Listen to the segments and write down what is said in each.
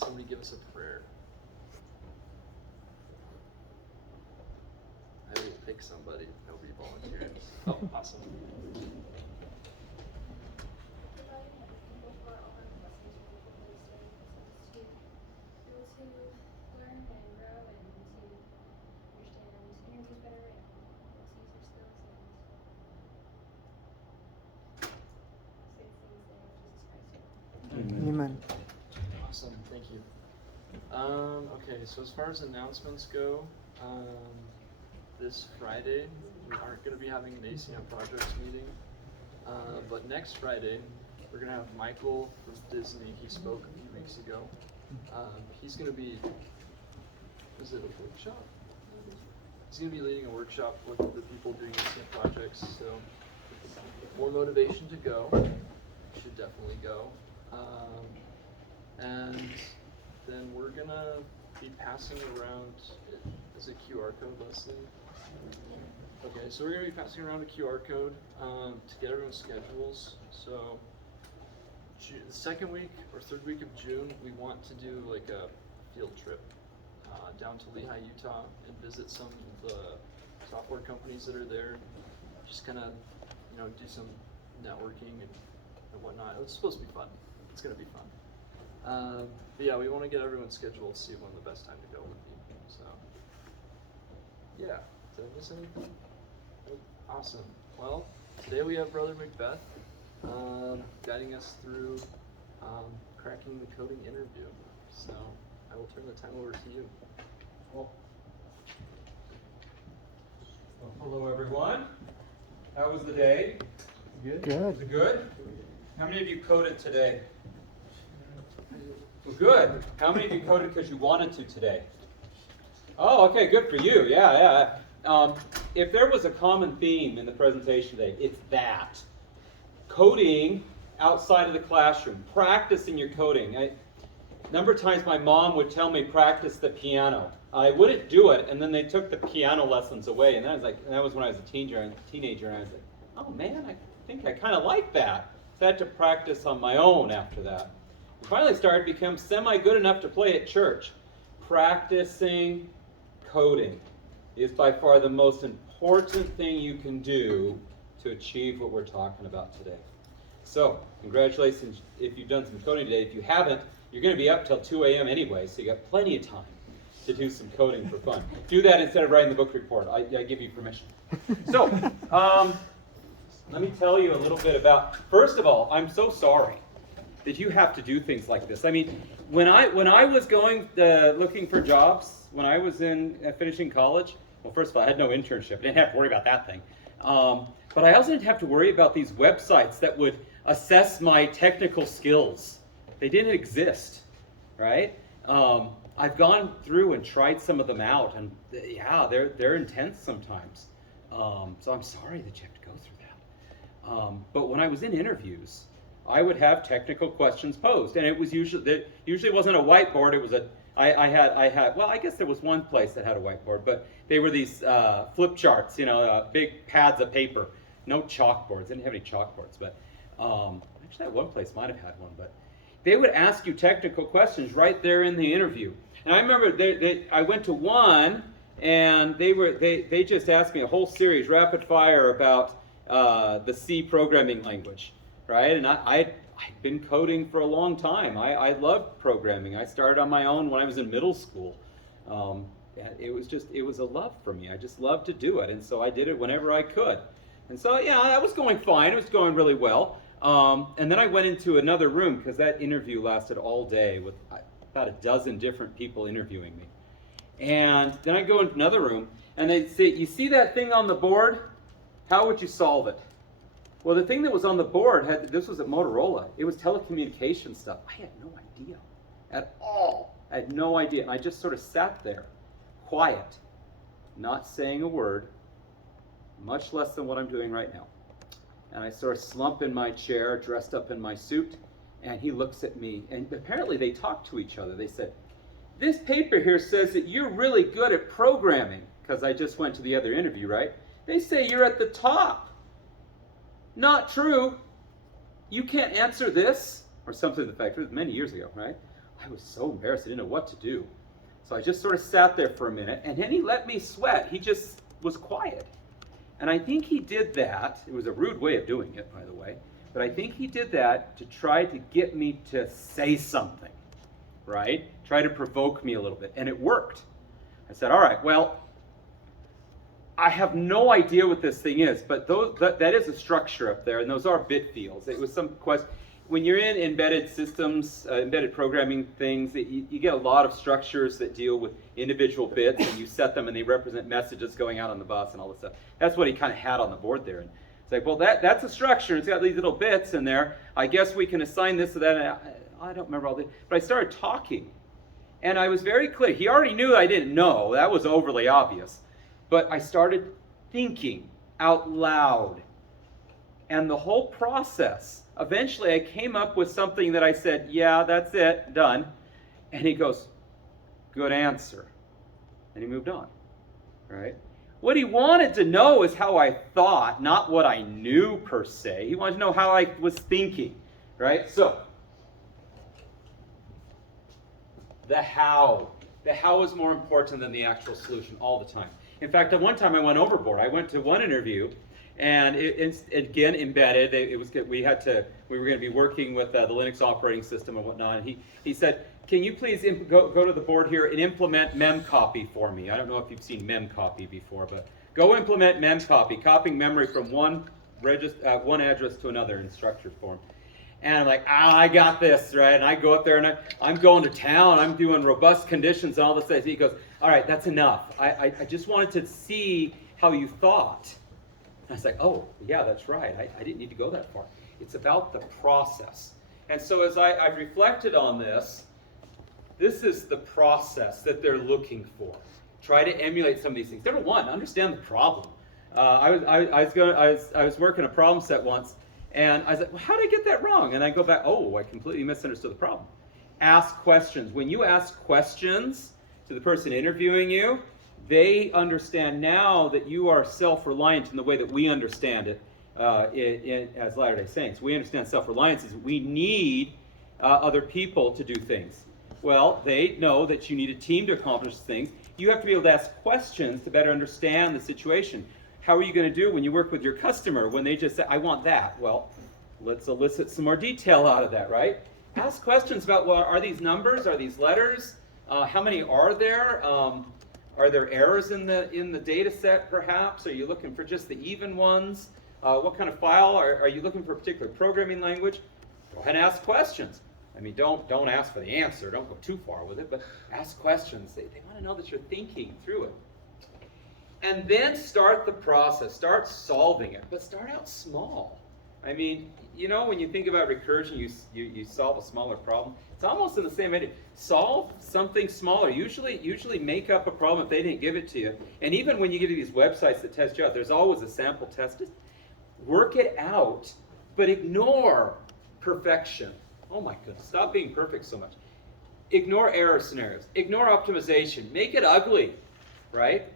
somebody give us a prayer? I will pick somebody. Nobody volunteers. Oh, awesome. Amen. Awesome, thank you. Okay, so as far as announcements go, this Friday we aren't going to be having an ACM projects meeting, but next Friday we're going to have Michael from Disney. He spoke a few weeks ago. He's going to be, is it a workshop? He's going to be leading a workshop with the people doing ACM projects, so more motivation to go. You should definitely go. And then we're gonna be passing around, is it QR code, Leslie? Okay, so we're gonna be passing around a QR code to get everyone's schedules. So the second week or third week of June, we want to do like a field trip down to Lehigh, Utah, and visit some of the software companies that are there. Just kind of, do some networking and whatnot. It's supposed to be fun. It's gonna be fun. But yeah, we want to get everyone's schedule to see when the best time to go would be. So yeah, did I miss anything? Awesome. Well, today we have Brother Macbeth guiding us through cracking the coding interview. So I will turn the time over to you. Well, hello everyone. How was the day? Good. Was it good? How many of you coded today? Well, good. How many of you coded because you wanted to today? Oh, okay, good for you. Yeah. If there was a common theme in the presentation today, it's that. Coding outside of the classroom, practicing your coding. A number of times my mom would tell me practice the piano. I wouldn't do it, and then they took the piano lessons away, and that was when I was a teenager, and I was like, oh man, I think I kind of like that. So I had to practice on my own after that. I finally started to become semi-good enough to play at church. Practicing coding is by far the most important thing you can do to achieve what we're talking about today. So, congratulations if you've done some coding today. If you haven't, you're going to be up till 2 a.m. anyway, so you got plenty of time to do some coding for fun. Do that instead of writing the book report. I give you permission. So, let me tell you a little bit about, first of all, I'm so sorry that you have to do things like this. I mean, when I was going looking for jobs, when I was finishing college, well, first of all, I had no internship. I didn't have to worry about that thing. But I also didn't have to worry about these websites that would assess my technical skills. They didn't exist, right? I've gone through and tried some of them out, and yeah, they're intense sometimes. So I'm sorry that you have to go through that. But when I was in interviews, I would have technical questions posed, and it was usually wasn't a whiteboard. It was I had well, I guess there was one place that had a whiteboard, but they were these flip charts, big pads of paper, no chalkboards. They didn't have any chalkboards, but actually that one place might have had one. But they would ask you technical questions right there in the interview. And I remember I went to one, and they just asked me a whole series, rapid fire, about the C programming language. Right, and I'd been coding for a long time. I loved programming. I started on my own when I was in middle school. It was a love for me. I just loved to do it, and so I did it whenever I could. And so yeah, that was going fine. It was going really well. And then I went into another room because that interview lasted all day with about a dozen different people interviewing me. And then I go into another room, and they say, "You see that thing on the board? How would you solve it?" Well, the thing that was on the board, this was at Motorola. It was telecommunication stuff. I had no idea at all. I had no idea. And I just sort of sat there, quiet, not saying a word, much less than what I'm doing right now. And I sort of slump in my chair, dressed up in my suit, and he looks at me. And apparently they talked to each other. They said, "This paper here says that you're really good at programming," because I just went to the other interview, right? "They say you're at the top. Not true. You can't answer this," or something to the effect. It was many years ago, right? I was so embarrassed, I didn't know what to do. So I just sort of sat there for a minute, and then he let me sweat. He just was quiet. And I think he did that. It was a rude way of doing it, by the way. But I think he did that to try to get me to say something, right? Try to provoke me a little bit. And it worked. I said, all right, well, I have no idea what this thing is, but that is a structure up there, and those are bit fields. It was some question. When you're in embedded systems, embedded programming things, you get a lot of structures that deal with individual bits, and you set them and they represent messages going out on the bus and all this stuff. That's what he kind of had on the board there. And it's like, well, that's a structure. It's got these little bits in there. I guess we can assign this to that. And I don't remember all this. But I started talking, and I was very clear. He already knew I didn't know. That was overly obvious. But I started thinking out loud. And the whole process, eventually I came up with something that I said, yeah, that's it, done. And he goes, good answer. And he moved on, right? What he wanted to know is how I thought, not what I knew per se. He wanted to know how I was thinking, right? So, the how. The how is more important than the actual solution all the time. In fact, at one time I went overboard. I went to one interview, and it's again embedded. We were going to be working with the Linux operating system and whatnot. And he said, "Can you please go to the board here and implement memcopy for me?" I don't know if you've seen memcopy before, but go implement memcopy, copying memory from one address to another in structured form. And I'm like, I got this, right? And I go up there and I'm going to town. I'm doing robust conditions and all this stuff. He goes, all right, that's enough. I just wanted to see how you thought. And I was like, oh, yeah, that's right. I didn't need to go that far. It's about the process. And so as I've reflected on this is the process that they're looking for. Try to emulate some of these things. Number one, understand the problem. I was working a problem set once, and I was like, well, how did I get that wrong? And I go back, oh, I completely misunderstood the problem. Ask questions. When you ask questions to the person interviewing you, they understand now that you are self-reliant in the way that we understand it as Latter-day Saints. We understand self-reliance is we need other people to do things. Well, they know that you need a team to accomplish things. You have to be able to ask questions to better understand the situation. How are you going to do when you work with your customer when they just say, I want that? Well, let's elicit some more detail out of that, right? Ask questions about, well, are these numbers? Are these letters? How many are there? Are there errors in the data set, perhaps? Are you looking for just the even ones? What kind of file? Are you looking for a particular programming language? Go ahead and ask questions. I mean, don't ask for the answer. Don't go too far with it, but ask questions. They want to know that you're thinking through it. And then start the process. Start solving it, but start out small. I mean, you know, when you think about recursion, you solve a smaller problem. It's almost in the same idea. Solve something smaller. Usually make up a problem if they didn't give it to you. And even when you get to these websites that test you out, there's always a sample test. Just work it out, but ignore perfection. Oh my goodness, stop being perfect so much. Ignore error scenarios. Ignore optimization. Make it ugly, right?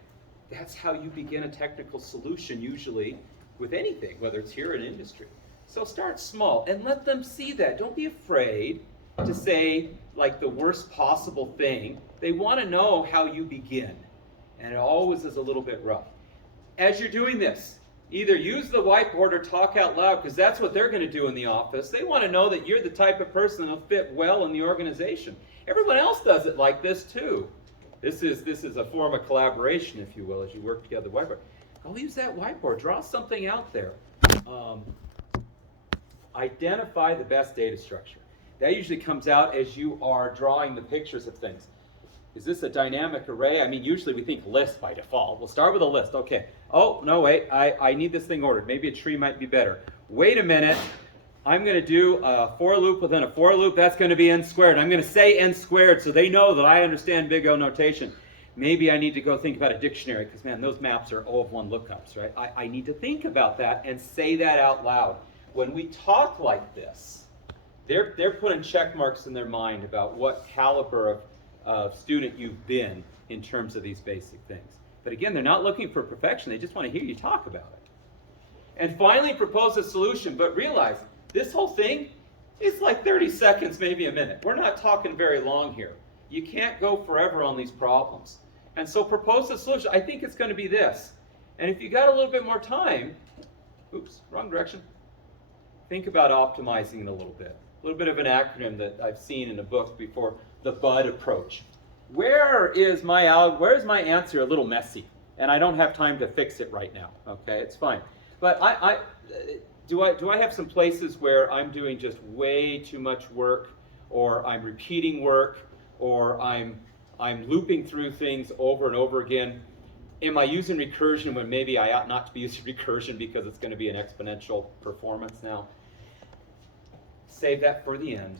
That's how you begin a technical solution usually with anything, whether it's here in industry. So start small and let them see that. Don't be afraid to say like the worst possible thing. They want to know how you begin. And it always is a little bit rough. As you're doing this, either use the whiteboard or talk out loud, because that's what they're going to do in the office. They want to know that you're the type of person that'll fit well in the organization. Everyone else does it like this too. This is a form of collaboration, if you will, as you work together the whiteboard. Go use that whiteboard. Draw something out there. Identify the best data structure. That usually comes out as you are drawing the pictures of things. Is this a dynamic array? I mean, usually we think list by default. We'll start with a list. Okay. Oh, no, wait. I need this thing ordered. Maybe a tree might be better. Wait a minute. I'm going to do a for loop within a for loop. That's going to be n squared. I'm going to say n squared so they know that I understand big O notation. Maybe I need to go think about a dictionary because, man, those maps are O of 1 lookups, right? I need to think about that and say that out loud. When we talk like this, they're putting check marks in their mind about what caliber of student you've been in terms of these basic things. But again, they're not looking for perfection. They just want to hear you talk about it. And finally, propose a solution. But realize, this whole thing, It's like 30 seconds, maybe a minute. We're not talking very long here. You can't go forever on these problems. And so propose a solution. I think it's going to be this. And if you got a little bit more time, oops, wrong direction. Think about optimizing it a little bit. A little bit of an acronym that I've seen in a book before, the BUD approach. Where's my answer a little messy? And I don't have time to fix it right now. Okay, it's fine. But do I have some places where I'm doing just way too much work, or I'm repeating work, or I'm looping through things over and over again? Am I using recursion when maybe I ought not to be using recursion because it's going to be an exponential performance now? Save that for the end.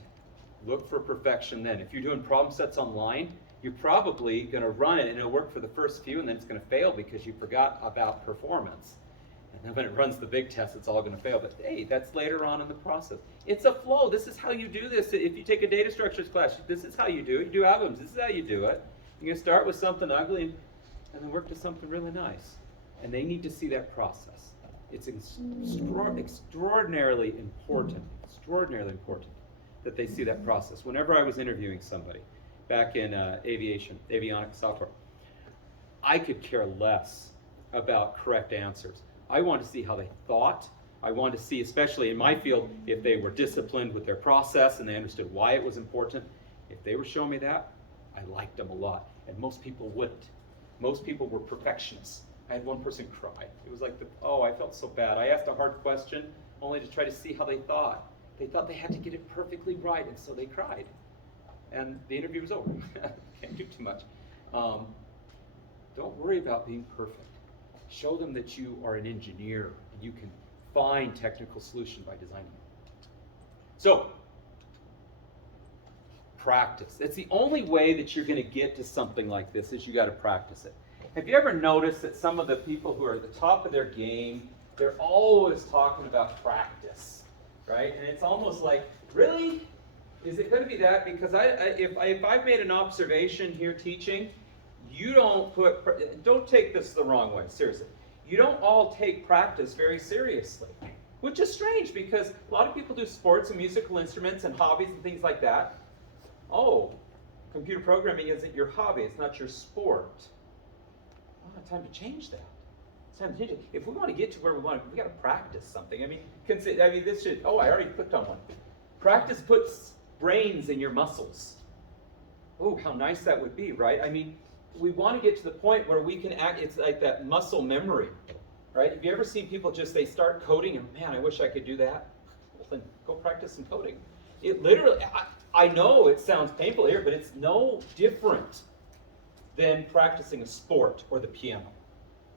Look for perfection then. If you're doing problem sets online, you're probably going to run it and it'll work for the first few, and then it's going to fail because you forgot about performance. And then when it runs the big test, it's all going to fail. But hey, that's later on in the process. It's a flow. This is how you do this. If you take a data structures class, this is how you do it. You do algorithms. This is how you do it. You're going to start with something ugly and then work to something really nice. And they need to see that process. It's extraordinarily important that they see that process. Whenever I was interviewing somebody back in avionics software, I could care less about correct answers. I wanted to see how they thought. I wanted to see, especially in my field, if they were disciplined with their process and they understood why it was important. If they were showing me that, I liked them a lot. And most people wouldn't. Most people were perfectionists. I had one person cry. It was like, I felt so bad. I asked a hard question only to try to see how they thought. They thought they had to get it perfectly right, and so they cried. And the interview was over. Can't do too much. Don't worry about being perfect. Show them that you are an engineer and you can find technical solution by designing. So, practice. It's the only way that you're going to get to something like this is you got to practice it. Have you ever noticed that some of the people who are at the top of their game, they're always talking about practice, right? And it's almost like, really? Is it going to be that? Because if I've made an observation here teaching, you don't take this the wrong way, seriously. You don't all take practice very seriously, which is strange because a lot of people do sports and musical instruments and hobbies and things like that. Oh, computer programming isn't your hobby, it's not your sport. Oh, time to change that. It's time to change it. If we want to get to where we want to, we got to practice something. This should, I already clicked on one. Practice puts brains in your muscles. Oh, how nice that would be, right? We want to get to the point where we can act, it's like that muscle memory, right? Have you ever seen people they start coding and, man, I wish I could do that? Well, then go practice some coding. It literally, I know it sounds painful here, but it's no different than practicing a sport or the piano,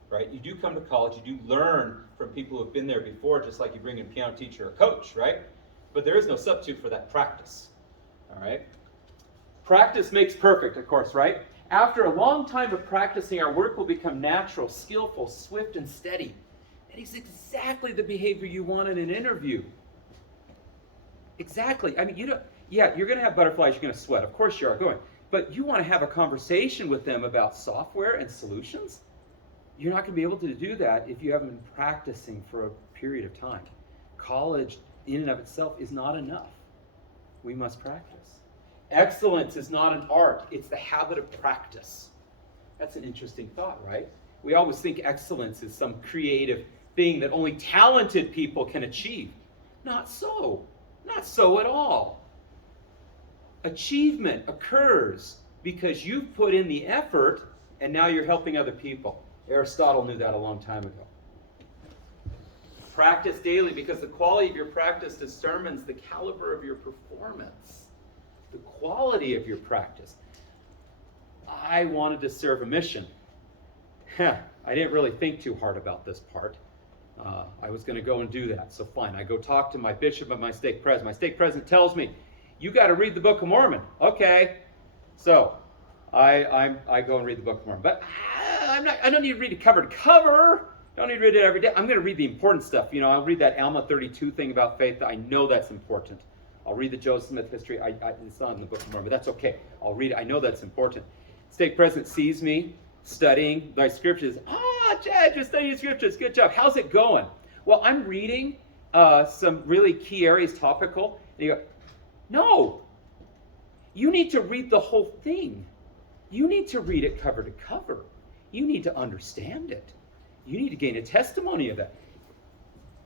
right? You do come to college, you do learn from people who have been there before, just like you bring in a piano teacher or a coach, right? But there is no substitute for that practice, all right? Practice makes perfect, of course, right? After a long time of practicing, our work will become natural, skillful, swift, and steady. That is exactly the behavior you want in an interview. Exactly. You're going to have butterflies, you're going to sweat. Of course you are going. But you want to have a conversation with them about software and solutions? You're not going to be able to do that if you haven't been practicing for a period of time. College, in and of itself, is not enough. We must practice. Excellence is not an art, it's the habit of practice. That's an interesting thought, right? We always think excellence is some creative thing that only talented people can achieve. Not so. Not so at all. Achievement occurs because you've put in the effort and now you're helping other people. Aristotle knew that a long time ago. Practice daily because the quality of your practice determines the caliber of your performance. The quality of your practice. I wanted to serve a mission. I didn't really think too hard about this part. I was going to go and do that, so fine. I go talk to my bishop and my stake president. My stake president tells me, you got to read the Book of Mormon. Okay. So I go and read the Book of Mormon. But I don't need to read it cover to cover. I don't need to read it every day. I'm going to read the important stuff. I'll read that Alma 32 thing about faith. I know that's important. I'll read the Joseph Smith history. It's not in the Book of Mormon, but that's okay. I'll read it. I know that's important. Stake president sees me studying my scriptures. Chad, you're studying your scriptures. Good job. How's it going? Well, I'm reading some really key areas, topical. And you go, no, you need to read the whole thing. You need to read it cover to cover. You need to understand it. You need to gain a testimony of that.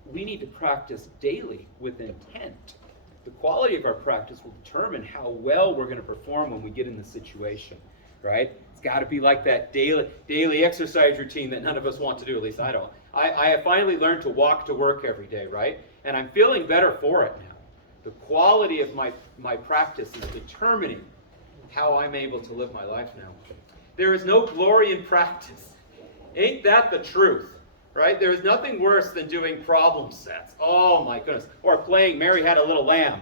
We need to practice daily with intent. The quality of our practice will determine how well we're going to perform when we get in the situation, right? It's got to be like that daily exercise routine that none of us want to do, at least I don't. I have finally learned to walk to work every day, right? And I'm feeling better for it now. The quality of my practice is determining how I'm able to live my life now. There is no glory in practice. Ain't that the truth? Right? There is nothing worse than doing problem sets. Oh my goodness. Or playing Mary Had a Little Lamb.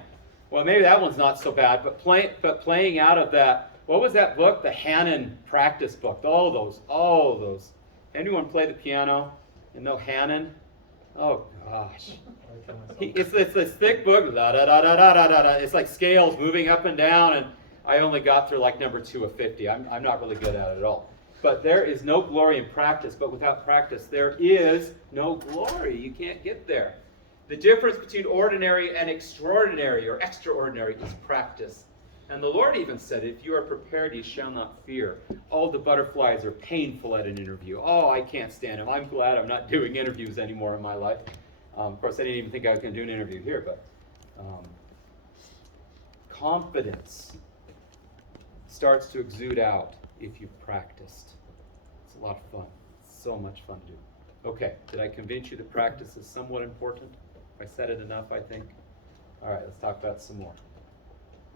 Well, maybe that one's not so bad, but playing out of that, what was that book? The Hannon practice book. All those. Anyone play the piano and know Hannon? Oh gosh. It's this thick book. Da, da, da, da, da, da, da. It's like scales moving up and down, and I only got through like number 2 of 50. I'm not really good at it at all. But there is no glory in practice, but without practice, there is no glory. You can't get there. The difference between ordinary and extraordinary or extraordinary is practice. And the Lord even said, if you are prepared, you shall not fear. All the butterflies are painful at an interview. Oh, I can't stand them. I'm glad I'm not doing interviews anymore in my life. Of course, I didn't even think I was going to do an interview here, but confidence starts to exude out if you've practiced. It's a lot of fun. It's so much fun to do. Okay, did I convince you that practice is somewhat important? I said it enough, I think. All right, let's talk about some more.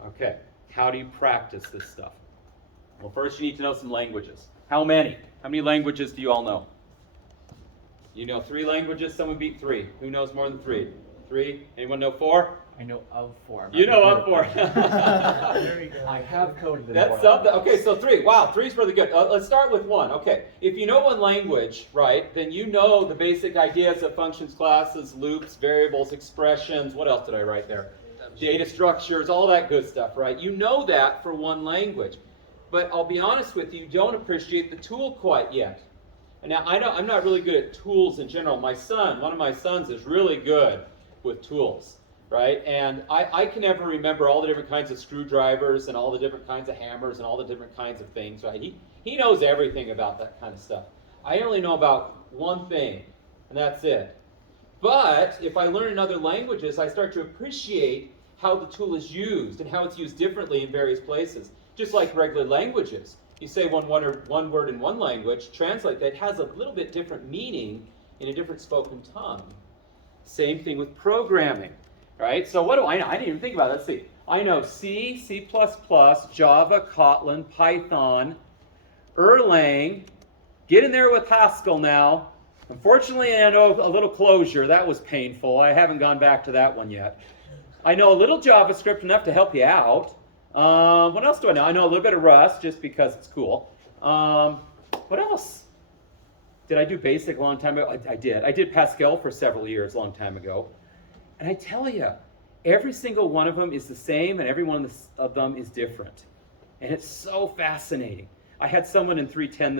Okay, how do you practice this stuff? Well, first you need to know some languages. How many? How many languages do you all know? You know 3 languages? Someone beat 3. Who knows more than 3? 3? Anyone know 4? I know of 4. You know of 4. There you go. I have coded them. That's something. Okay, so 3. Wow, 3 is really good. Let's start with 1. Okay, if you know one language, right, then you know the basic ideas of functions, classes, loops, variables, expressions. What else did I write there? Data structures, all that good stuff, right? You know that for one language. But I'll be honest with you, you don't appreciate the tool quite yet. And now, I'm not really good at tools in general. One of my sons is really good with tools. Right? And I can never remember all the different kinds of screwdrivers and all the different kinds of hammers and all the different kinds of things, right? He knows everything about that kind of stuff. I only know about one thing, and that's it. But if I learn in other languages, I start to appreciate how the tool is used and how it's used differently in various places. Just like regular languages. You say one word in one language, translate that, has a little bit different meaning in a different spoken tongue. Same thing with programming. Right? So what do I know? I didn't even think about it. Let's see. I know C, C++, Java, Kotlin, Python, Erlang. Get in there with Haskell now. Unfortunately, I know a little Clojure. That was painful. I haven't gone back to that one yet. I know a little JavaScript, enough to help you out. What else do I know? I know a little bit of Rust, just because it's cool. What else? Did I do BASIC a long time ago? I did. I did Pascal for several years, a long time ago. And I tell you, every single one of them is the same, and every one of them is different. And it's so fascinating. I had someone in 310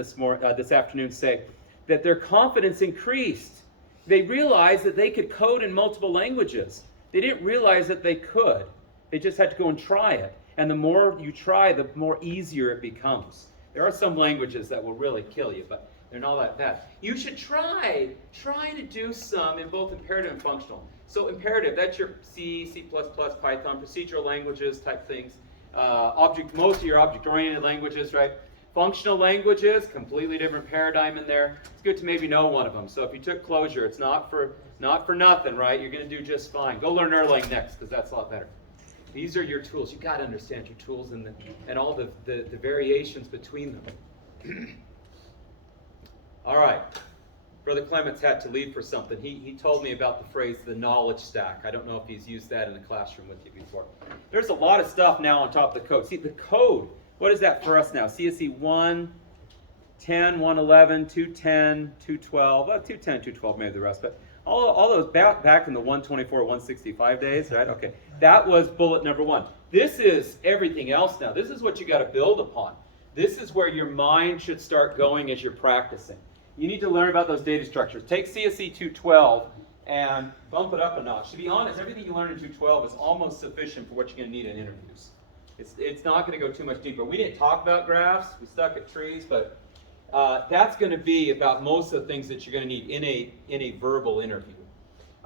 this afternoon say that their confidence increased. They realized that they could code in multiple languages. They didn't realize that they could. They just had to go and try it. And the more you try, the more easier it becomes. There are some languages that will really kill you, but they're not that bad. You should try to do some in both imperative and functional. So imperative, that's your C, C++, Python, procedural languages type things. Most of your object-oriented languages, right? Functional languages, completely different paradigm in there. It's good to maybe know one of them. So if you took Clojure, it's not for nothing, right? You're going to do just fine. Go learn Erlang next, because that's a lot better. These are your tools. You've got to understand your tools and all the variations between them. All right. Brother Clements had to leave for something. He told me about the phrase, the knowledge stack. I don't know if he's used that in the classroom with you before. There's a lot of stuff now on top of the code. See, the code, what is that for us now? CSE 110, 111, 210, 212. Well, 210, 212, maybe the rest. But all those back in the 124, 165 days, right? Okay. That was bullet number 1. This is everything else now. This is what you got to build upon. This is where your mind should start going as you're practicing. You need to learn about those data structures. Take CSE 212 and bump it up a notch. To be honest, everything you learn in 212 is almost sufficient for what you're going to need in interviews. It's not going to go too much deeper. We didn't talk about graphs. We stuck at trees, but that's going to be about most of the things that you're going to need in a verbal interview.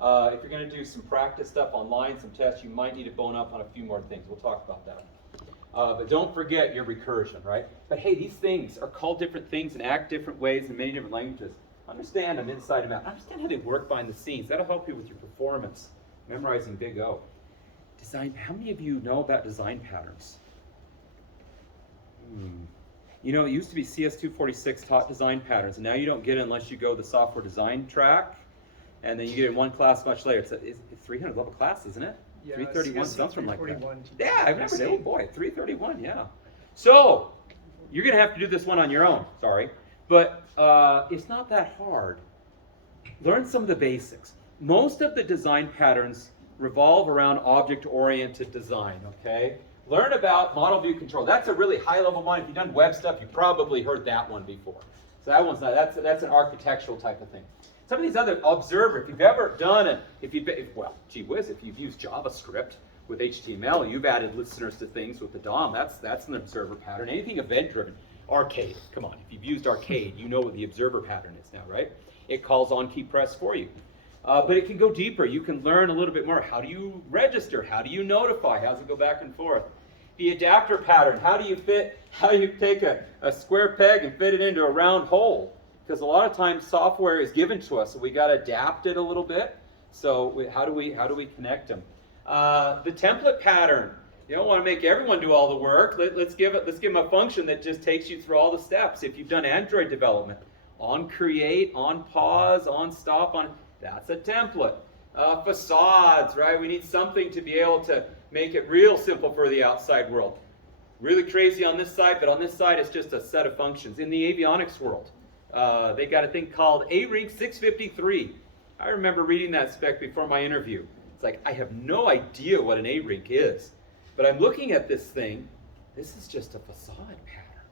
If you're going to do some practice stuff online, some tests, you might need to bone up on a few more things. We'll talk about that. But don't forget your recursion, right? But hey, these things are called different things and act different ways in many different languages. Understand them inside and out. Understand how they work behind the scenes. That'll help you with your performance. Memorizing Big O. Design. How many of you know about design patterns? You know, it used to be CS246 taught design patterns, and now you don't get it unless you go the software design track, and then you get it in one class much later. It's 300 level class, isn't it? Yeah, 331, something like that. 341. Yeah, I remember that. Oh boy, 331, yeah. So, you're going to have to do this one on your own, sorry. But it's not that hard. Learn some of the basics. Most of the design patterns revolve around object-oriented design, okay? Learn about model view control. That's a really high-level one. If you've done web stuff, you've probably heard that one before. So that one's not, that's an architectural type of thing. Some of these other observer, if you've ever done it, well, gee whiz, if you've used JavaScript with HTML, you've added listeners to things with the DOM, that's an observer pattern. Anything event-driven. Arcade, come on, if you've used Arcade, you know what the observer pattern is now, right? It calls on key press for you. But it can go deeper. You can learn a little bit more. How do you register? How do you notify? How does it go back and forth? The adapter pattern, how do you take a square peg and fit it into a round hole? Because a lot of times software is given to us, so we got to adapt it a little bit. So how do we connect them? The template pattern. You don't want to make everyone do all the work. Let's give them a function that just takes you through all the steps. If you've done Android development, on create, on pause, on stop, that's a template. Facades, right? We need something to be able to make it real simple for the outside world. Really crazy on this side, but on this side it's just a set of functions. In the avionics world, they got a thing called ARINC 653. I remember reading that spec before my interview. It's like, I have no idea what an ARINC is. But I'm looking at this thing, this is just a facade pattern.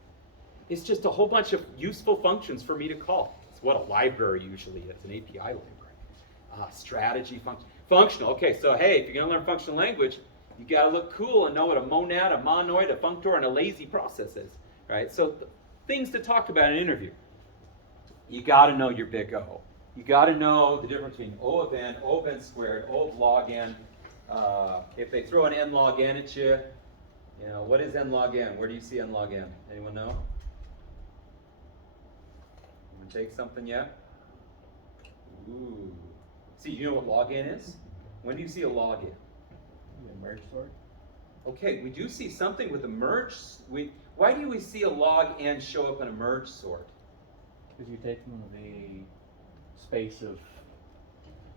It's just a whole bunch of useful functions for me to call. It's what a library usually is, an API library. Strategy, functional. Okay, so hey, if you're gonna learn functional language, you gotta look cool and know what a monad, a monoid, a functor, and a lazy process is, right? So things to talk about in an interview. You gotta know your big O. You gotta know the difference between O of n squared, O of log n. If they throw an n log n at you, you know, what is n log n? Where do you see n log n? Anyone know? Anyone take something yet? Ooh. See, you know what log n is? When do you see a log n? Merge sort? Okay, we do see something with a merge. Why do we see a log n show up in a merge sort? Because you're taking the space of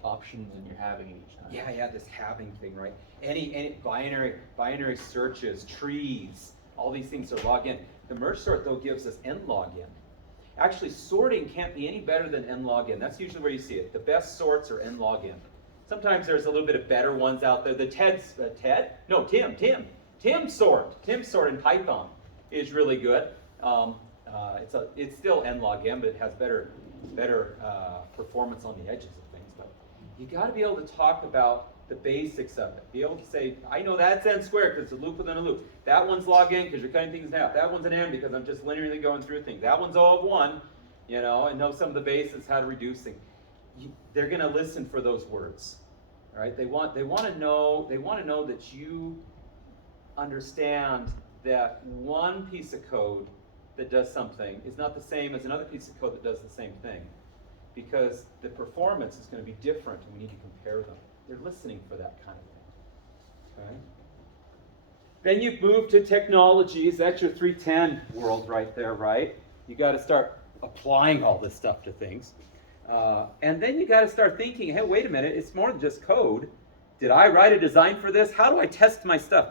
options and you're having it each time. Yeah, this having thing, right? Any binary searches, trees, all these things are log n. The merge sort though gives us n log n. Actually, sorting can't be any better than n log n. That's usually where you see it. The best sorts are n log n. Sometimes there's a little bit of better ones out there. The Tim sort in Python is really good. It's still n log n, but it has better performance on the edges of things. But you got to be able to talk about the basics of it. Be able to say, I know that's n squared because it's a loop within a loop. That one's log n because you're cutting things in half. That one's an n because I'm just linearly going through things. That one's O of 1, you know, and know some of the basics, how to reduce things. They're going to listen for those words, right? They want to know that you understand that one piece of code that does something is not the same as another piece of code that does the same thing, because the performance is going to be different and we need to compare them. They're listening for that kind of thing. Okay. Then you move to technologies. That's your 310 world right there, right? You got to start applying all this stuff to things. And then you got to start thinking, hey, wait a minute, it's more than just code. Did I write a design for this? How do I test my stuff?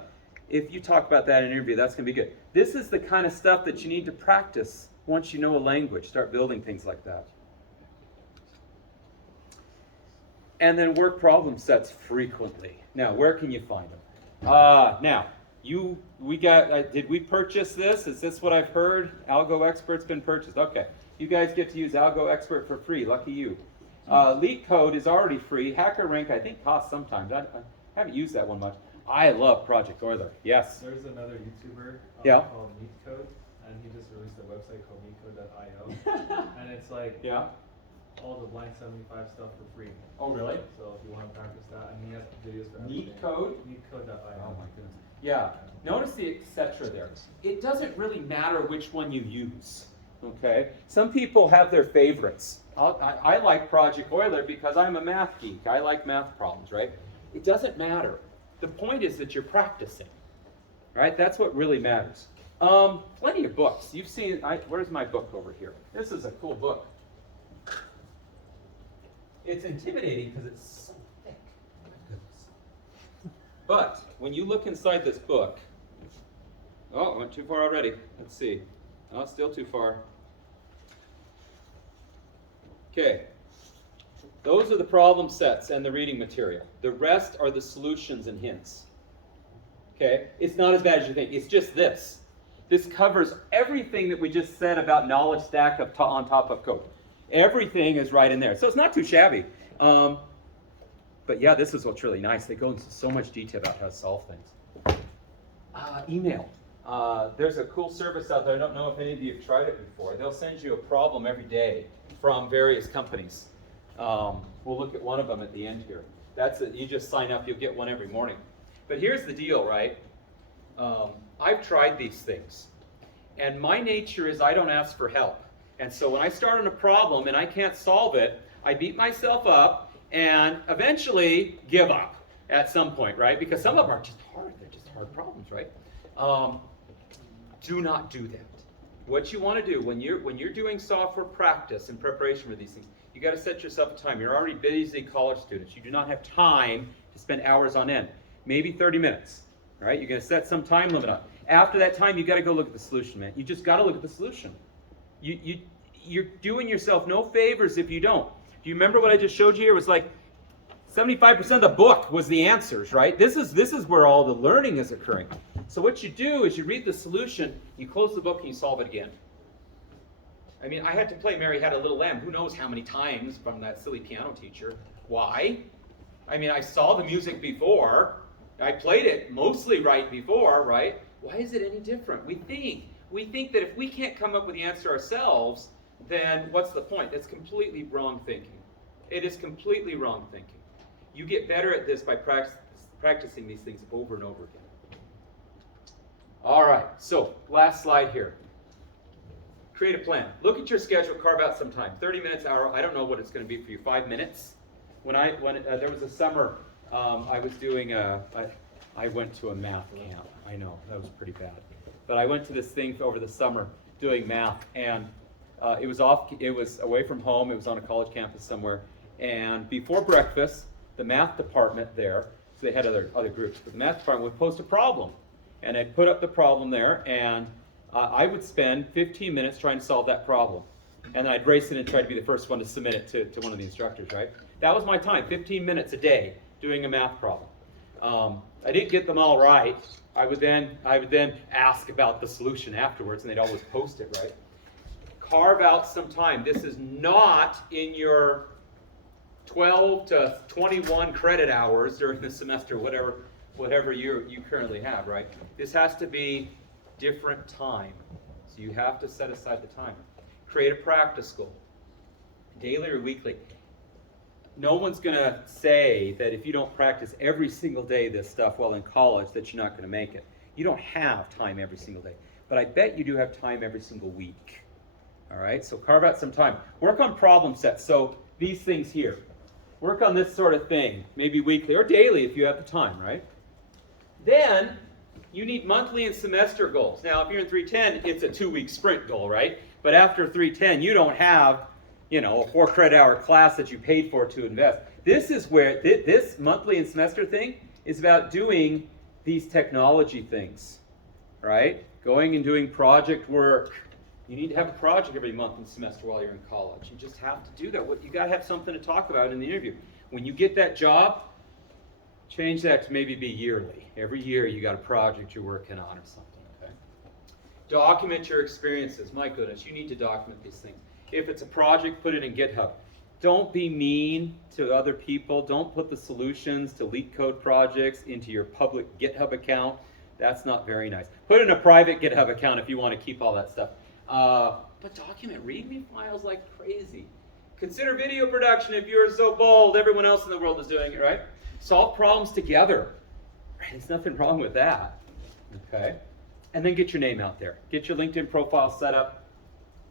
If you talk about that in an interview, that's going to be good. This is the kind of stuff that you need to practice once you know a language. Start building things like that. And then work problem sets frequently. Now, where can you find them? Did we purchase this? Is this what I've heard? Algo Expert's been purchased. Okay. You guys get to use Algo Expert for free. Lucky you. Leak Code is already free. HackerRank, I think, costs sometimes. I haven't used that one much. I love Project Euler. Yes. There's another YouTuber Yeah. called NeetCode, and he just released a website called neetcode.io, and it's like Yeah. all the Blank 75 stuff for free. Oh, really? So if you want to practice that, and he has videos for everything. NeetCode? Neetcode.io. Oh my goodness. Yeah. Notice the etc. there. It doesn't really matter which one you use. Okay. Some people have their favorites. I like Project Euler because I'm a math geek. I like math problems, right? It doesn't matter. The point is that you're practicing, right? That's what really matters. Plenty of books. You've seen. Where's my book over here? This is a cool book. It's intimidating because it's so thick. My goodness. But when you look inside this book, oh, I went too far already. Let's see. Oh, still too far. Okay. Those are the problem sets and the reading material. The rest are the solutions and hints. Okay? It's not as bad as you think. It's just this. This covers everything that we just said about knowledge stack on top of code. Everything is right in there. So it's not too shabby. But yeah, this is what's really nice. They go into so much detail about how to solve things. Email. There's a cool service out there. I don't know if any of you have tried it before. They'll send you a problem every day from various companies. We'll look at one of them at the end here. That's it. You just sign up. You'll get one every morning. But here's the deal, right? I've tried these things. And my nature is I don't ask for help. And so when I start on a problem and I can't solve it, I beat myself up and eventually give up at some point, right? Because some of them are just hard. They're just hard problems, right? Do not do that. What you want to do when you're doing software practice in preparation for these things, you got to set yourself a time. You're already busy college students. You do not have time to spend hours on end. Maybe 30 minutes, right? You're going to set some time limit on. After that time, you got to go look at the solution, man. You just got to look at the solution. You're doing yourself no favors if you don't. Do you remember what I just showed you here? It was like 75% of the book was the answers, right? This is where all the learning is occurring. So what you do is you read the solution, you close the book, and you solve it again. I mean, I had to play Mary Had a Little Lamb who knows how many times from that silly piano teacher. Why? I mean, I saw the music before. I played it mostly right before, right? Why is it any different? We think that if we can't come up with the answer ourselves, then what's the point? That's completely wrong thinking. It is completely wrong thinking. You get better at this by practicing these things over and over again. All right, so last slide here. Create a plan. Look at your schedule, carve out some time. 30 minutes, hour, I don't know what it's going to be for you, 5 minutes. When there was a summer, I was doing I went to a math camp. I know, that was pretty bad. But I went to this thing over the summer doing math, and it was away from home. It was on a college campus somewhere. And before breakfast, the math department there, so they had other groups, but the math department would post a problem. And I'd put up the problem there, and I would spend 15 minutes trying to solve that problem. And then I'd race in and try to be the first one to submit it to one of the instructors, right? That was my time, 15 minutes a day doing a math problem. I didn't get them all right. I would then ask about the solution afterwards, and they'd always post it, right? Carve out some time. This is not in your 12 to 21 credit hours during the semester, whatever you currently have, right? This has to be different time. So you have to set aside the time. Create a practice goal, daily or weekly. No one's going to say that if you don't practice every single day this stuff while in college that you're not going to make it. You don't have time every single day. But I bet you do have time every single week. All right? So carve out some time. Work on problem sets. So these things here. Work on this sort of thing, maybe weekly or daily if you have the time, right? Then you need monthly and semester goals. Now, if you're in 310, it's a 2-week sprint goal, right? But after 310, you don't have, a 4-credit-hour class that you paid for to invest. This is where this monthly and semester thing is about doing these technology things, right? Going and doing project work. You need to have a project every month and semester while you're in college. You just have to do that. You got to have something to talk about in the interview. When you get that job, change that to maybe be yearly. Every year you got a project you're working on or something, okay? Document your experiences. My goodness, you need to document these things. If it's a project, put it in GitHub. Don't be mean to other people. Don't put the solutions to leak code projects into your public GitHub account. That's not very nice. Put in a private GitHub account if you want to keep all that stuff. But document README files like crazy. Consider video production if you're so bold. Everyone else in the world is doing it, right? Solve problems together. Right? There's nothing wrong with that. Okay? And then get your name out there. Get your LinkedIn profile set up.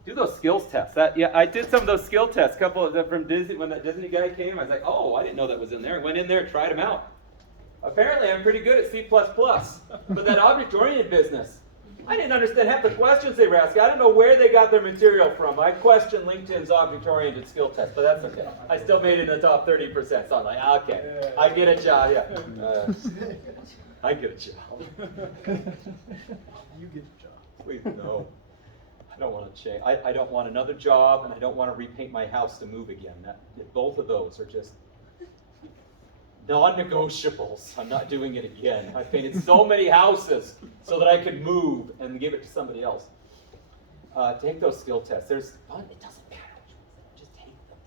Do those skills tests. Yeah, I did some of those skill tests. A couple of them from Disney. When that Disney guy came, I was like, oh, I didn't know that was in there. I went in there and tried them out. Apparently, I'm pretty good at C++, but that object-oriented business, I didn't understand half the questions they were asking. I don't know where they got their material from. I questioned LinkedIn's object-oriented skill test, but that's okay. I still made it in the top 30%, so I'm like, okay, I get a job, yeah. I get a job. You get the job. Please, no. I don't want to change. I don't want another job, and I don't want to repaint my house to move again. Both of those are just non-negotiables. I'm not doing it again. I painted so many houses so that I could move and give it to somebody else. Take those skill tests. There's fun. It doesn't matter which ones. Just take them.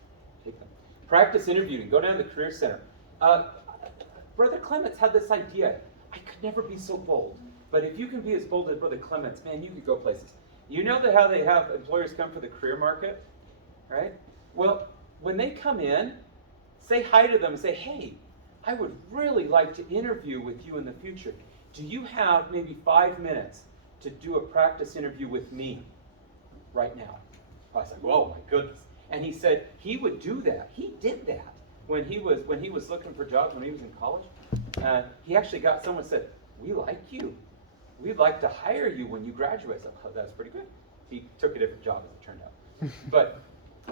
Take them. Practice interviewing. Go down to the Career Center. Brother Clements had this idea. I could never be so bold. But if you can be as bold as Brother Clements, man, you could go places. You know how they have employers come for the career market, right? Well, when they come in, say hi to them and say, hey, I would really like to interview with you in the future. Do you have maybe 5 minutes to do a practice interview with me right now? I was like, oh my goodness. And he said he would do that. He did that when he was looking for jobs when he was in college. He actually got someone said, we like you. We'd like to hire you when you graduate. So, oh, that's pretty good. He took a different job as it turned out. But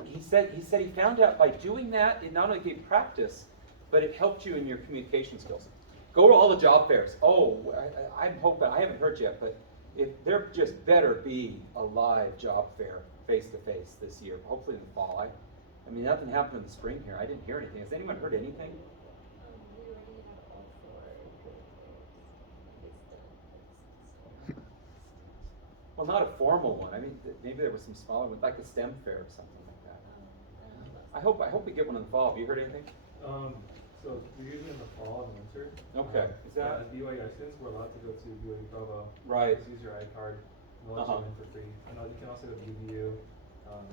he said he found out by doing that, it not only gave practice, but it helped you in your communication skills. Go to all the job fairs. Oh, I'm hoping, I haven't heard yet, but if there just better be a live job fair face-to-face this year, hopefully in the fall. I mean, nothing happened in the spring here. I didn't hear anything. Has anyone heard anything? We already have all 4 Well, not a formal one. I mean, maybe there was some smaller ones, like a STEM fair or something like that. I hope we get one in the fall. Have you heard anything? So we're usually in the fall and winter. Okay. Is that- At BYU students, we're allowed to go to BYU Provo. Right. Just use your iCard. We'll let you in for free. And you can also go to UVU,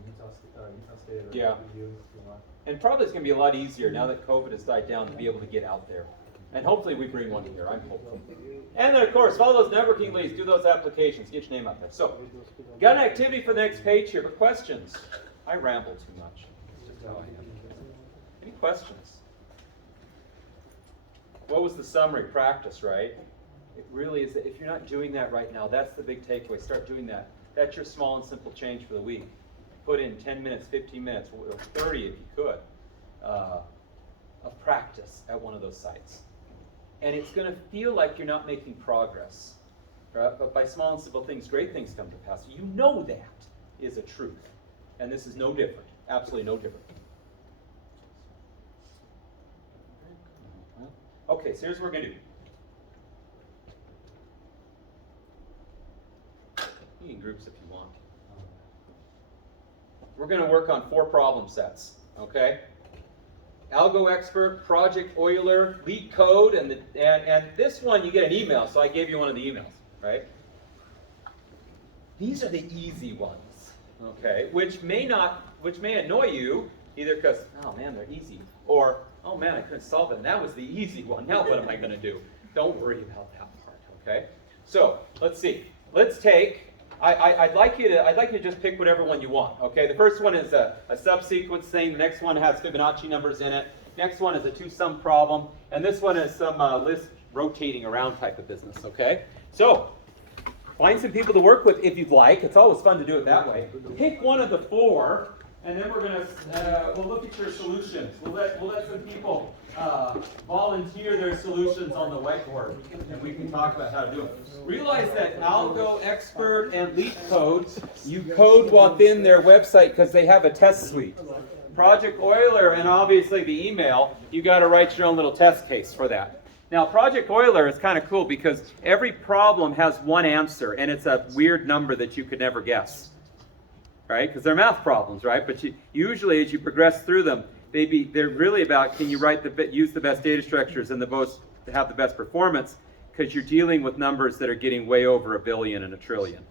Utah State, or Yeah. UVU if you want. And probably it's going to be a lot easier now that COVID has died down to be able to get out there. And hopefully we bring one here. I'm hopeful. And then, of course, follow those networking leads. Do those applications. Get your name out there. So, got an activity for the next page here. But questions? I ramble too much. That's just how I am. Any questions? What was the summary? Practice, right? It really is. If you're not doing that right now, that's the big takeaway. Start doing that. That's your small and simple change for the week. Put in 10 minutes, 15 minutes, or 30 if you could, of practice at one of those sites. And it's going to feel like you're not making progress. Right? But by small and simple things, great things come to pass. You know that is a truth. And this is no different. Absolutely no different. Okay, so here's what we're going to do. You can groups if you want. We're going to work on 4 problem sets, okay? Algo Expert, Project Euler, Leak Code, and this one you get an email, so I gave you one of the emails, right? These are the easy ones, okay? Which may annoy you, either because, oh man, they're easy, or, oh man, I couldn't solve it, and that was the easy one. Now what am I going to do? Don't worry about that part, okay? So, let's see. Let's take, I'd like you to just pick whatever one you want, okay? The first one is a subsequence thing. The next one has Fibonacci numbers in it. Next one is a 2-sum problem. And this one is some list rotating around type of business, okay? So, find some people to work with if you'd like. It's always fun to do it that way. Pick one of the 4, and then we're going to we'll look at your solutions. We'll let some people volunteer their solutions on the whiteboard, and we can talk about how to do it. Realize that Algo Expert and Leak Code, you code within their website because they have a test suite. Project Euler and obviously the email, you got to write your own little test case for that. Now, Project Euler is kind of cool because every problem has one answer, and it's a weird number that you could never guess. right? Because they're math problems, right? But usually as you progress through them, they're really about, can you use the best data structures and to have the best performance, because you're dealing with numbers that are getting way over 1 billion and 1 trillion.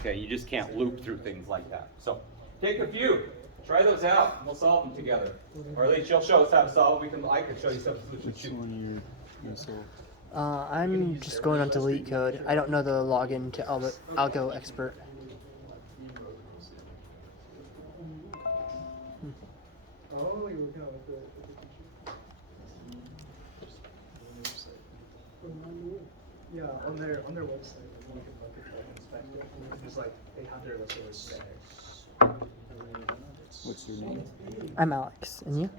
Okay, you just can't loop through things like that. So take a few, try those out, and we'll solve them together. Or at least you'll show us how to solve them. I can show you some solutions too. I'm just going on delete code. I don't know the login to Algo Expert. Oh, you're working on with the yeah, on their website, you can look at the inspect it. It's like they have their list of aesthetics. What's your name? I'm Alex, and you?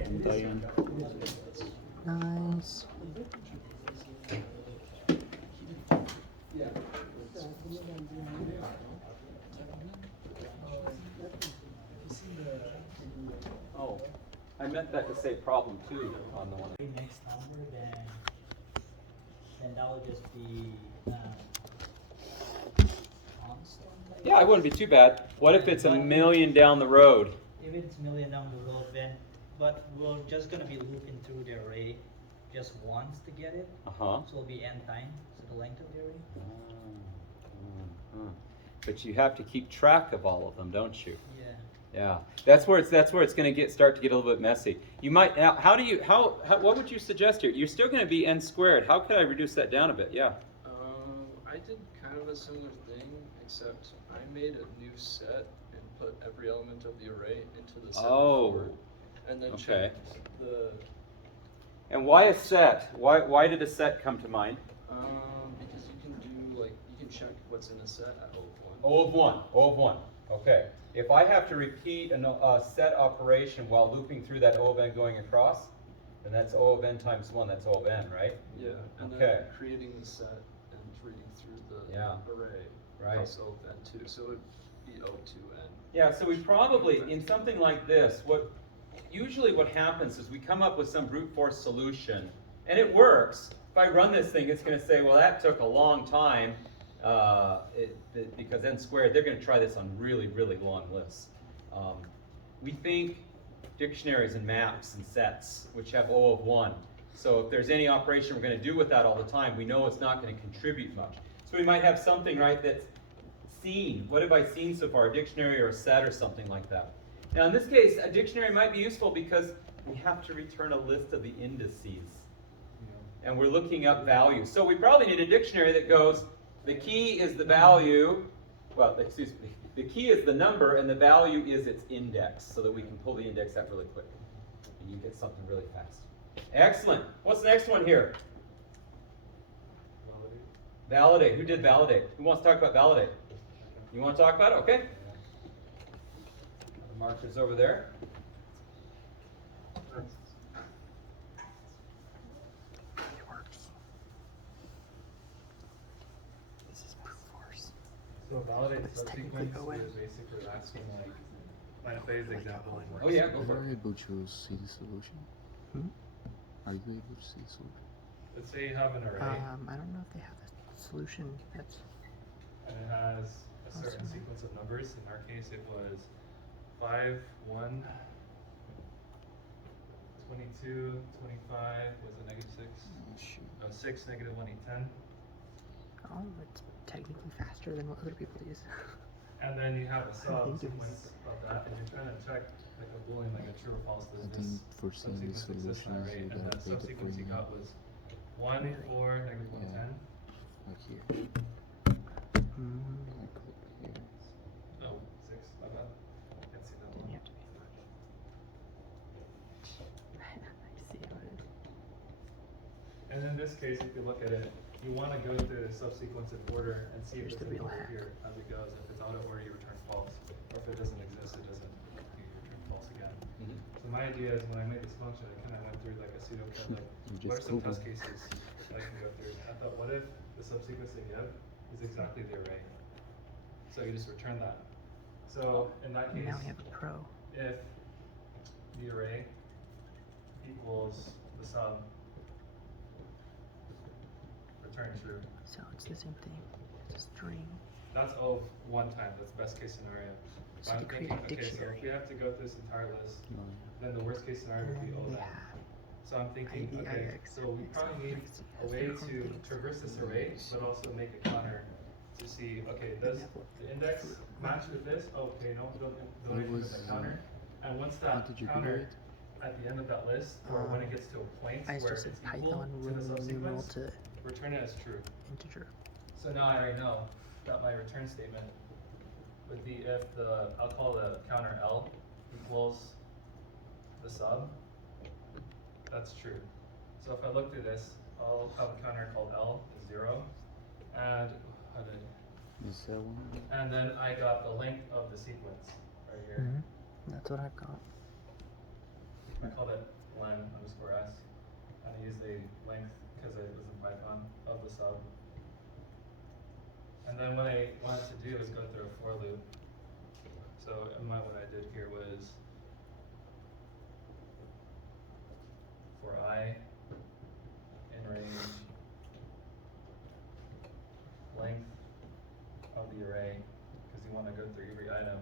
I'm Diane. Nice. Oh, I meant that to say problem 2 on the one. Next number, then that would just be constant. Yeah, it wouldn't be too bad. What if it's 1 million down the road? If it's million down the road, then but we're just gonna be looping through the array just once to get it. Uh-huh. So it'll be n times the length of the array. But you have to keep track of all of them, don't you? Yeah. Yeah, that's where it's going to start to get a little bit messy. You might now. What would you suggest here? You're still going to be n squared. How could I reduce that down a bit? Yeah. I did kind of a similar thing, except I made a new set and put every element of the array into the set before, and then checked the. And why a set? Why did a set come to mind? Because you can do you can check what's in a set at O of 1. O of 1. Okay. If I have to repeat a set operation while looping through that O of n going across, then that's O of n times 1. That's O of n, right? Yeah. And Okay. then creating the set and reading through the array. Right. Plus O of n too. So it would be O to n. Yeah. So we probably, in something like this, usually what happens is we come up with some brute force solution, and it works. If I run this thing, it's going to say, well, that took a long time. Because n squared, they're going to try this on really, really long lists. We think dictionaries and maps and sets, which have O of 1. So if there's any operation we're going to do with that all the time, we know it's not going to contribute much. So we might have something, right, that's seen. What have I seen so far? A dictionary or a set or something like that. Now in this case, a dictionary might be useful because we have to return a list of the indices. And we're looking up values. So we probably need a dictionary that goes, the key is the value, well, excuse me, the key is the number and the value is its index, so that we can pull the index out really quick. And you get something really fast. Excellent. What's the next one here? Validate. Who did validate? Who wants to talk about validate? You want to talk about it? Okay. The marker's over there. So validate It's technically subsequence ON. is basically asking mind if I use the example in Oh yeah, go for Are you it. able to see the solution? Are you able to see the solution? Let's say you have an array I don't know if they have a solution that's and it has a certain sequence of numbers. In our case, it was 5, 1, 22, 25 was a -6. Oh, shoot. 6, -1, 10. it's technically faster than what other people use. And then you have a think subsequence of that, and you're trying to check like a boolean, like a true or false. Does I this think for seeing the subsequence exist in solutions, our array? you And gotta that pay the subsequence you premium. got was 1, 4, -1, Yeah. 10. Like here. Mm, I click here. Oh, 6. My bad. Can't see that then one. you have to be. I see how it is. And in this case, if you look at it, you want to go through the subsequence in order and see if Here's it's the in real order hack. here as it goes. If it's out of order, you return false. Or if it doesn't exist, it doesn't. You return false again. So my idea is when I made this function, I kind of went through like a pseudocode, like You what are just some Google. test cases that I can go through? I thought, what if the subsequence they give is exactly the array? So you just return that. So in that And case, now we have a pro. if the array equals the sum, return true. So it's the same thing. It's a string. that's O of 1 time, that's best case scenario. So I'm they create thinking, a okay, so dictionary. if we have to go through this entire list, No, then the worst case scenario would be O And they then. have So I'm thinking, okay, so we probably need a way to traverse this array, but also make a counter to see, okay, does the index match with this? Oh, okay, no, don't anything with that counter. And once how that did you do counter it? at the end of that list, or when it gets to a point I where just it's said equal Python to the roman numeral subsequence, to return it as true. integer. So now I already know that my return statement would be if the, I'll call the counter L equals the sub, that's true. So if I look through this, I'll have a counter called L is 0, and how did Is that one? and then I got the length of the sequence right here. That's what I've got. I call that len underscore s, and I use a length because it was in Python of the sub. And then what I wanted to do is go through a for loop. So what I did here was for I in range length of the array, because you want to go through every item.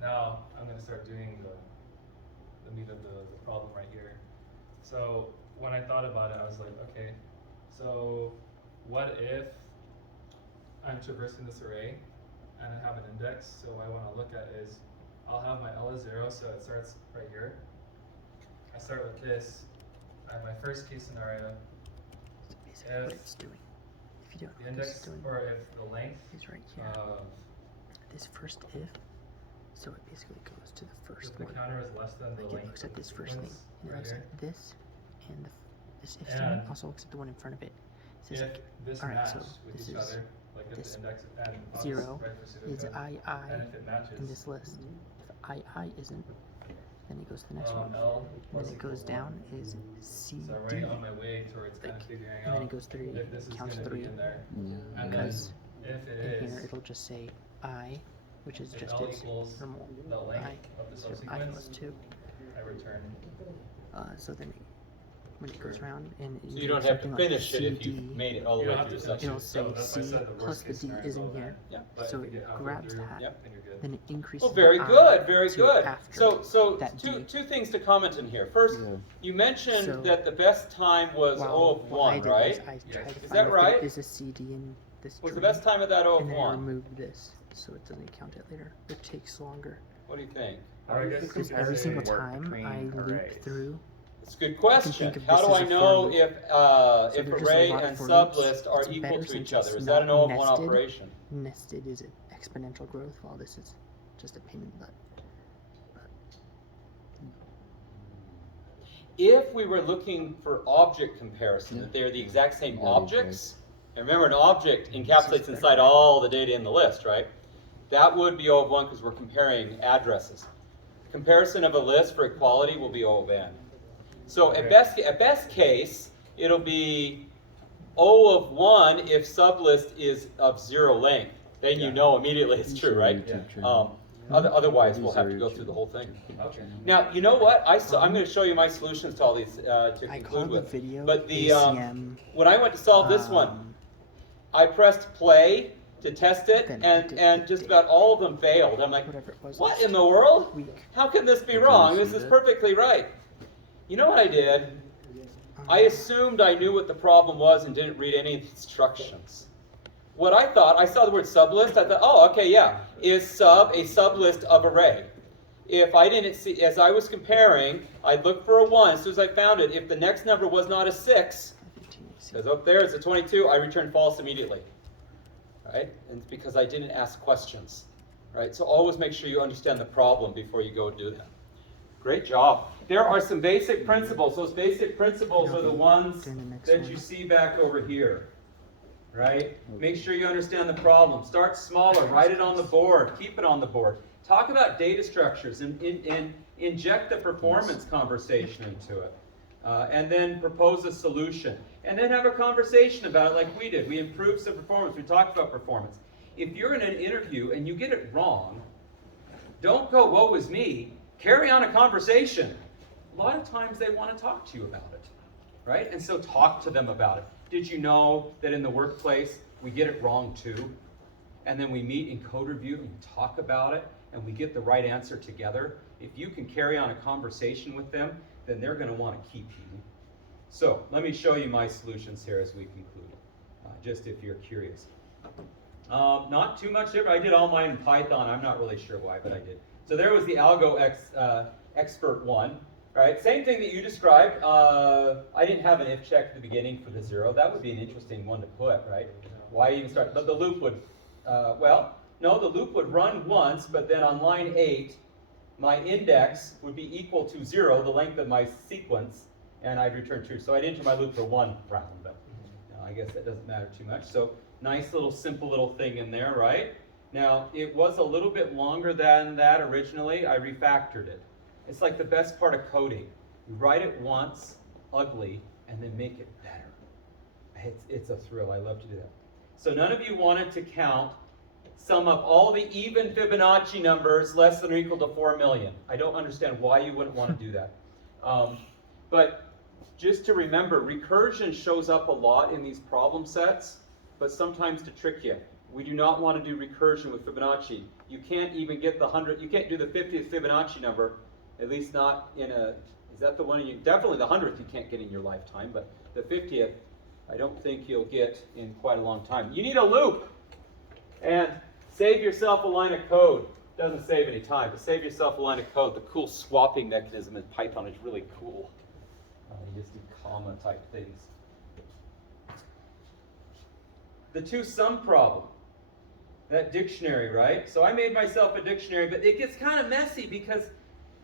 Now I'm going to start doing the meat of the problem right here. So when I thought about it, I was like, okay, so what if I'm traversing this array and I have an index? So what I want to look at is I'll have my L as 0, so it starts right here. I start with this. I have my first case scenario. So basically what If it's doing. If you don't the know what this index, is doing, or if the length is right here. of This first if, so it basically goes to the first if the one. counter is less than the Like it length looks of at the this first thing, sequence and it right looks here. at this, and this if statement And also looks at the one in front of it. It says If this alright, match so with this each is other, like if this the index and I'll just 0 write for is pseudocode, and if it matches, in this list. If I isn't, then it goes to the next one. L And plus then it equals goes 1. down is CD. So I'm already on my way towards kind of Like, figuring and then out it goes 3, if this is counts going to 3. be in there. Yeah. And Because then if it in is, here it'll just say I, which is if just L its equals normal the length I. of the So I subsequence, equals 2. I return. So then when it goes around and So you don't have to finish it if you've made it all the You way don't have through to the finish it'll section. say So that's why I C said the plus worst the case D scenario is in all here. Yeah. But So if you get it halfway grabs through, that. Yep. then you're good. Then it increases Oh, very the good, I very to good. after So that two, D. two things to comment in here. First, Yeah. you mentioned So- that the best time was Well, O of what I 1, did right? was I Yes. tried to Is find that if right? there is a CD in this Was the tree, best time of that O of and then I 1? removed this, so it doesn't count it later. It takes longer. What do you think? Or I guess Because you every could single say- work time between I loop arrays. through, It's a good question. think of How this do as I a for know loop. if So if there's just a array lot of and for sub loops. list are It's equal better to since each other? it's Is that an O of 1 not nested. operation? nested is an exponential growth, while this is just a pain in the butt. If we were looking for object comparison, Yeah. that they're the exact same That is objects, and remember an object encapsulates inside all the data in the list, right? That would be O of 1 because we're comparing addresses. Comparison of a list for equality will be O of n. So at best case, it'll be O of 1 if sublist is of 0 length. Then you Yeah. know immediately it's true, right? YouTube channel. Otherwise, we'll These have are to go your through the whole thing. Okay. Now, you know what? I'm going to show you my solutions to all these to I call conclude the with. video But the ACM. when I went to solve this one, I pressed play to test it, Then and just about all of them failed. I'm like, Whatever it was. what last in the world? week. How can this be Did you wrong? see This is that? perfectly right. You know what I did? I assumed I knew what the problem was and didn't read any instructions. What I thought, I saw the word sublist, I thought, oh, okay, yeah, is sub a sublist of array? If I didn't see, as I was comparing, I'd look for a 1. As soon as I found it, if the next number was not a 6, because up there it's a 22, I return false immediately. Right? And it's because I didn't ask questions. Right? So always make sure you understand the problem before you go do that. Great job. There are some basic principles. Those basic principles are the ones During the next that one. you see back over here. Right? Make sure you understand the problem. Start smaller. Write it on the board. Keep it on the board. Talk about data structures and inject the performance conversation into it. And then propose a solution. And then have a conversation about it like we did. We improved some performance. We talked about performance. If you're in an interview and you get it wrong, don't go, woe is me. Carry on a conversation. A lot of times they want to talk to you about it. Right? And so talk to them about it. Did you know that in the workplace we get it wrong too? and then we meet in code review and talk about it, and we get the right answer together. If you can carry on a conversation with them, then they're going to want to keep you. So let me show you my solutions here as we conclude, just if you're curious. Not too much different. I did all mine in Python. I'm not really sure why, but I did. So there was the Algo Expert 1. Right? Same thing that you described. I didn't have an if check at the beginning for the 0. That would be an interesting one to put, right? Why even start? But the loop would, well, no, the loop would run once, but then on line 8, my index would be equal to 0, the length of my sequence, and I'd return true. So I'd enter my loop for 1 round, but I guess that doesn't matter too much. So nice little simple little thing in there, right? Now, it was a little bit longer than that originally. I refactored it. It's like the best part of coding. You write it once, ugly, and then make it better. It's a thrill. I love to do that. So none of you wanted to sum up all the even Fibonacci numbers less than or equal to 4 million. I don't understand why you wouldn't want to do that. But just to remember, recursion shows up a lot in these problem sets, but sometimes to trick you. We do not want to do recursion with Fibonacci. You can't even get the 100, you can't do the 50th Fibonacci number, at least not in a, is that the one you, definitely the 100th you can't get in your lifetime, but the 50th, I don't think you'll get in quite a long time. You need a loop, and save yourself a line of code. Doesn't save any time, but save yourself a line of code. The cool swapping mechanism in Python is really cool. You just do comma type things. The two-sum problem. That dictionary, right? So I made myself a dictionary, but it gets kind of messy because,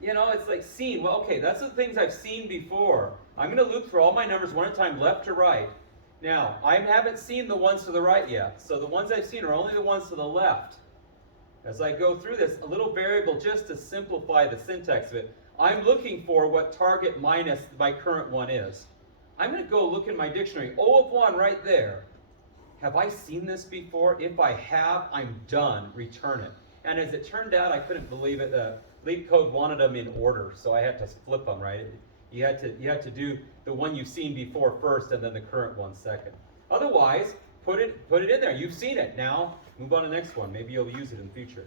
you know, it's like seen. Well, okay, that's the things I've seen before. I'm going to loop for all my numbers one at a time, left to right. Now, I haven't seen the ones to the right yet. So the ones I've seen are only the ones to the left. As I go through this, a little variable just to simplify the syntax of it. I'm looking for what target minus my current one is. I'm going to go look in my dictionary. O of 1 right there. Have I seen this before? If I have, I'm done. Return it. And as it turned out, I couldn't believe it. The lead code wanted them in order, so I had to flip them, right? You had to do the one you've seen before first, and then the current one second. Otherwise, put it in there. You've seen it. Now, move on to the next one. Maybe you'll use it in the future.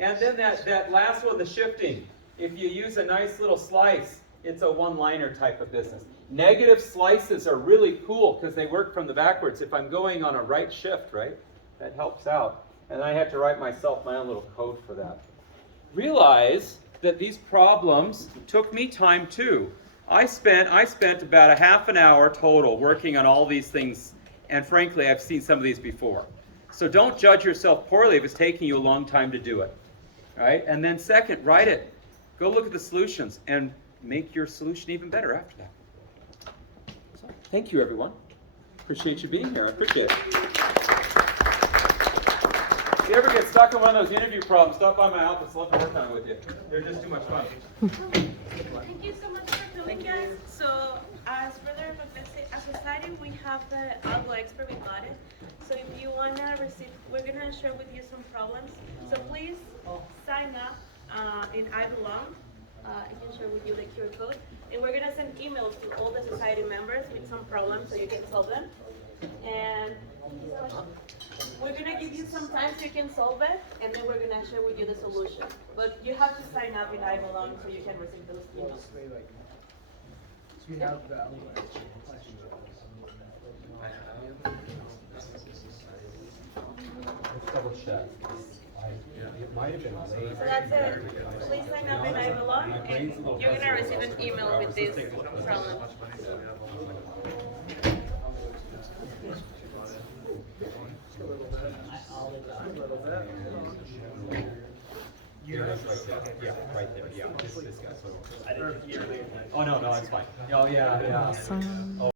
And then that last one, the shifting. If you use a nice little slice, it's a one-liner type of business. Negative slices are really cool because they work from the backwards. If I'm going on a right shift, right, that helps out. And I had to write myself my own little code for that. Realize that these problems took me time too. I spent about a half an hour total working on all these things, and frankly, I've seen some of these before. So don't judge yourself poorly if it's taking you a long time to do it. All right? And then second, write it. Go look at the solutions and make your solution even better after that. So, thank you, everyone. Appreciate you being here. I appreciate it. If you ever get stuck in one of those interview problems, stop by my office. I'd love to work on it with you. They're just too much fun. Thank you so much for coming, guys. So, as for the society, we have the Algo Expert. We got it. So, if you wanna receive, we're gonna share with you some problems. So, please sign up in I Belong. I can share with you the QR code. And we're gonna send emails to all the society members with some problems so you can solve them. And we're gonna give you some time so you can solve it, and then we're gonna share with you the solution. But you have to sign up in I Belong so you can receive those emails. So we have the Let's double check. It might have been late. So that's it. Please sign up in I Belong, and you're gonna receive an email with this problem. Yeah, right there. Yeah, right there. Yeah, this guy. Oh no, it's fine. Oh yeah. Awesome.